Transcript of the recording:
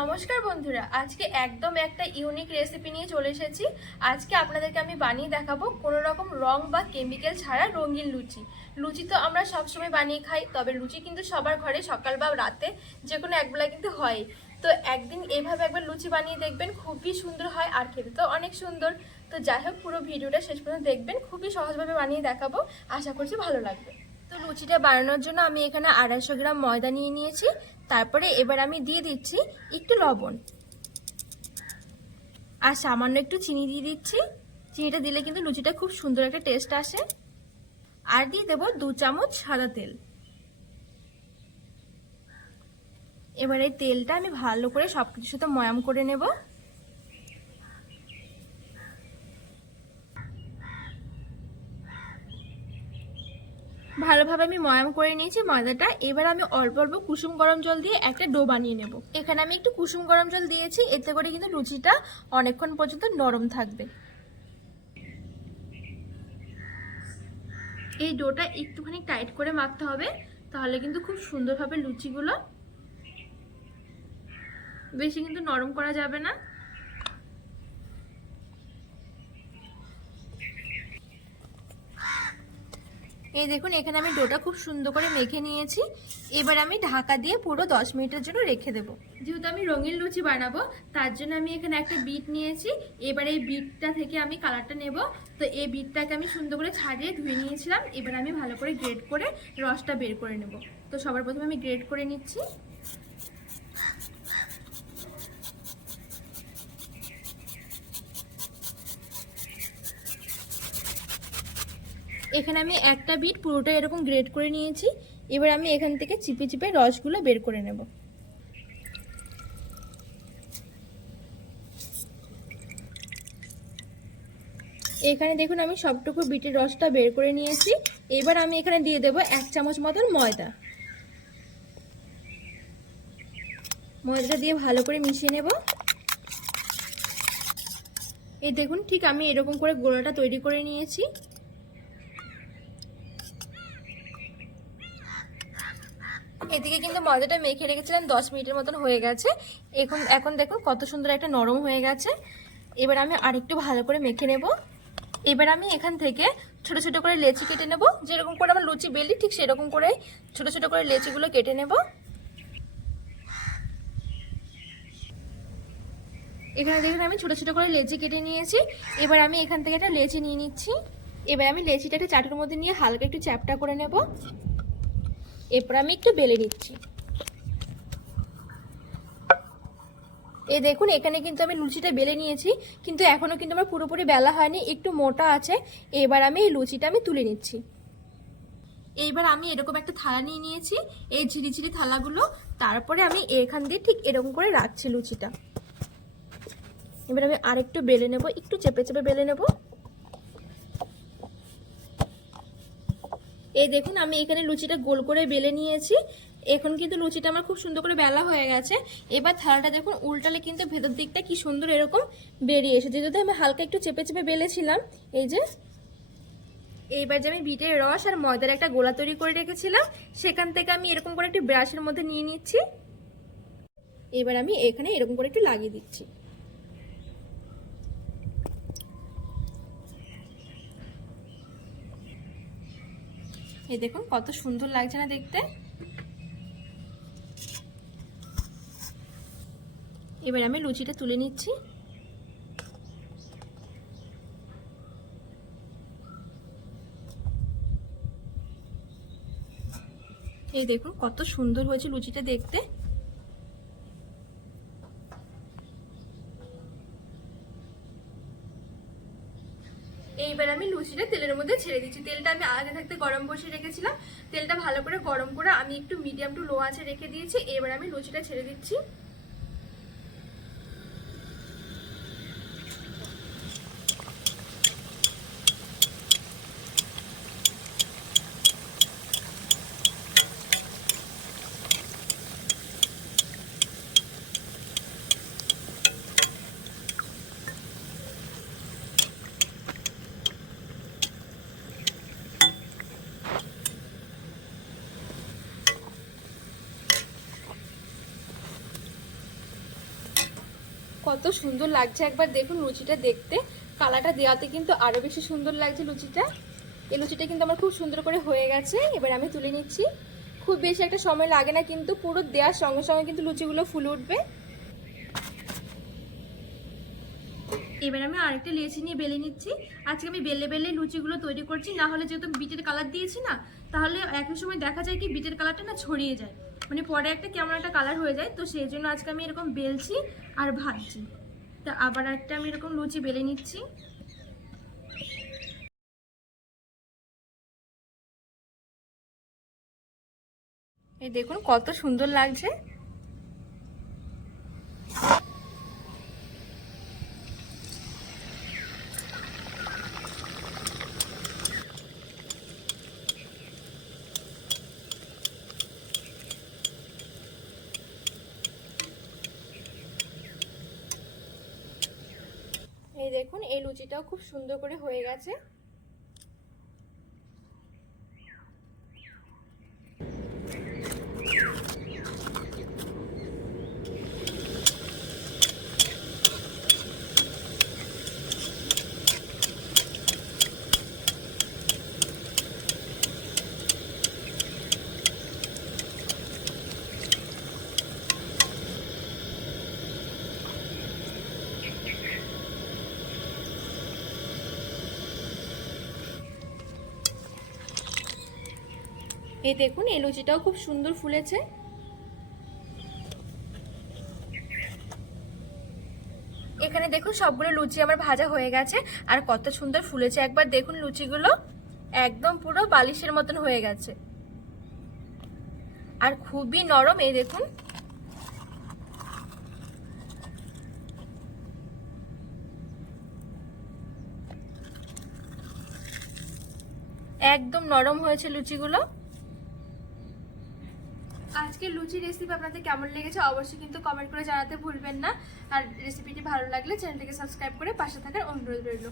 নমস্কার বন্ধুরা, আজকে একদম একটা ইউনিক রেসিপি নিয়ে চলে এসেছি। আজকে আপনাদেরকে আমি বানিয়ে দেখাবো কোনো রকম রং বা কেমিক্যাল ছাড়া রঙিন লুচি। লুচি তো আমরা সবসময় বানিয়ে খাই, তবে লুচি কিন্তু সবার ঘরে সকাল বা রাতে যে কোনো একবেলা কিন্তু হয় তো একদিন এভাবে একবার লুচি বানিয়ে দেখবেন, খুবই সুন্দর হয় আর খেতে তো অনেক সুন্দর। তো যাই হোক, পুরো ভিডিওটা শেষ পর্যন্ত দেখবেন, খুবই সহজভাবে বানিয়ে দেখাবো। আশা করছি ভালো লাগবে। তো লুচিটা বানানোর জন্য আমি এখানে আড়াইশো গ্রাম ময়দা নিয়ে নিয়েছি। তারপরে এবার আমি দিয়ে দিচ্ছি একটু লবণ। আর সামান্য একটু চিনি দিয়ে দিচ্ছি। চিনিটা দিলে কিন্তু লুচিটা খুব সুন্দর একটা টেস্ট আসে। আর দিয়ে দেবো দু চামচ সাদা তেল। এবার এই তেলটা আমি ভালো করে সব কিছুর সাথে ময়াম করে নেব। ভালোভাবে আমি ময়াম করে নিয়েছি ময়দাটা। এবার আমি অল্প অল্প কুসুম গরম জল দিয়ে একটা ডো বানিয়ে নেব। এখানে আমি একটু কুসুম গরম জল দিয়েছি, এতে করে কিন্তু লুচিটা অনেকক্ষণ পর্যন্ত নরম থাকবে। এই ডোটা একটুখানি টাইট করে মাখতে হবে, তাহলে কিন্তু খুব সুন্দরভাবে লুচিগুলো বেশি কিন্তু নরম করা যাবে না। এই দেখুন, এখানে আমি ডোটা খুব সুন্দর করে মেখে নিয়েছি। এবার আমি ঢাকা দিয়ে পুরো দশ মিনিটের জন্য রেখে দেব। যেহেতু আমি রঙিন লুচি বানাবো, তার জন্য আমি এখানে একটা বিট নিয়েছি। এবার এই বিটটা থেকে আমি কালারটা নেব। তো এই বিটটাকে আমি সুন্দর করে ছাড়িয়ে ধুয়ে নিয়েছিলাম। এবার আমি ভালো করে গ্রেড করে রসটা বের করে নেব। তো সবার প্রথমে আমি গ্রেড করে নিচ্ছি। এখানে আমি একটা বিট পুরোটা এরকম গ্রেড করে নিয়েছি। এবার আমি এখান থেকে চিপে চিপে রসগুলো বের করে নেব। এখানে দেখুন আমি সবটুকু বিটের রসটা বের করে নিয়েছি। এবার আমি এখানে দিয়ে দেব এক চামচ মতন ময়দা। ময়দাটা দিয়ে ভালো করে মিশিয়ে নেব। এই দেখুন ঠিক আমি এরকম করে গোলাটা তৈরি করে নিয়েছি। এদিকে কিন্তু ময়দাটা মেখে রেখেছিলাম, দশ মিনিটের মতন হয়ে গেছে। এখন এখন দেখুন কত সুন্দর একটা নরম হয়ে গেছে। এবার আমি আরেকটু ভালো করে মেখে নেব। এবার আমি এখান থেকে ছোট ছোট করে লেচি কেটে নেব। যেরকম করে আমার লুচি বেলি, ঠিক সেরকম করে ছোট ছোট করে লেচিগুলো কেটে নেব। এখানে দেখুন আমি ছোট ছোট করে লেচি কেটে নিয়েছি। এবার আমি এখান থেকে একটা লেচি নিয়ে নিচ্ছি। এবার আমি লেচিটা একটা চাটুর মধ্যে নিয়ে হালকা একটু চ্যাপটা করে নেব। এরপর আমি একটু বেলে নিচ্ছি। এই দেখুন, এখানে কিন্তু আমি লুচিটা বেলে নিয়েছি, কিন্তু এখনও কিন্তু আমার পুরোপুরি বেলা হয়নি, একটু মোটা আছে, এবার আমি এই লুচিটা আমি তুলে নিচ্ছি। এইবার আমি এরকম একটা থালা নিয়ে নিয়েছি, এই ঝিরিঝিরি থালাগুলো, তারপরে আমি এখান দিয়ে ঠিক এরকম করে রাখছি লুচিটা। এবার আমি আরেকটু বেলে নেব, একটু চেপে চেপে বেলে নেব। এই দেখুন, আমি এখানে লুচিটা গোল করে বেলে নিয়েছি। এখন কিন্তু লুচিটা আমার খুব সুন্দর করে বেলা হয়ে গেছে। এবার থালাটা দেখুন, উল্টালে কিন্তু ভেতর দিকটা কি সুন্দর এরকম বেরিয়ে এসেছে। যদি আমি হালকা একটু চেপে চেপে বেলেছিলাম, এই যে এইবার যে আমি বিটের রস আর ময়দার একটা গোলা তৈরি করে রেখেছিলাম, সেখান থেকে আমি এরকম করে একটি ব্রাশের মধ্যে নিয়ে নিচ্ছি। এবার আমি এখানে এরকম করে একটু লাগিয়ে দিচ্ছি। এই দেখুন, কত সুন্দর লাগছে না দেখতে? এবার আমি লুচিটা তুলে নিচ্ছি। এই দেখুন, কত সুন্দর হয়েছে লুচিটা দেখতে। এইবার তেলের মধ্যে ছেড়ে দিচ্ছি। তেলটা আমি আগে থাকতে গরম বসিয়ে রেখেছিলাম। তেলটা ভালো করে গরম করে আমি একটু মিডিয়াম টু লো আছে রেখে দিয়েছি। এবার আমি লুচিটা ছেড়ে দিচ্ছি। কত সুন্দর লাগছে। একবার দেখুন লুচিটা দেখতে। কালারটা দেওয়াতে কিন্তু আরও বেশি সুন্দর লাগছে লুচিটা। এই লুচিটা কিন্তু আমার খুব সুন্দর করে হয়ে গেছে। এবার আমি তুলে নিচ্ছি। খুব বেশি একটা সময় লাগে না, কিন্তু পুরো দেওয়ার সঙ্গে সঙ্গে কিন্তু লুচিগুলো ফুলে উঠবে। এবার আমি আরেকটা লেচি নিয়ে বেলে নিচ্ছি। আজকে আমি বেলে বেলে লুচিগুলো তৈরি করছি। না হলে যেহেতু বিটের কালার দিয়েছি না, তাহলে একই সময় দেখা যায় কি বিটের কালারটা না ছড়িয়ে যায়। মানে পরে একটা কেমন একটা কালার হয়ে যায়, তো সেই জন্য আজকে আমি এরকম বেলছি আর ভাজছি। তা আবার একটা আমি এরকম লুচি বেলে নিচ্ছি। এই দেখুন কত সুন্দর লাগছে এই দেখুন এই লুচিটাও খুব সুন্দর করে হয়ে গেছে। এই দেখুন, এই লুচিটাও খুব সুন্দর ফুলেছে। এখানে দেখুন, সবগুলো লুচি আমার ভাজা হয়ে গেছে, আর কত সুন্দর ফুলেছে। একবার দেখুন লুচিগুলো, একদম পুরো বালিশের মতন হয়ে গেছে। আর খুবই নরম, এই দেখুন। একদম নরম হয়েছে লুচিগুলো। আজকের লুচি রেসিপি আপনাদের কেমন লেগেছে অবশ্যই কিন্তু কমেন্ট করে জানাতে ভুলবেন না। আর রেসিপিটি ভালো লাগলে চ্যানেলটিকে সাবস্ক্রাইব করে পাশে থাকার অনুরোধ রইল।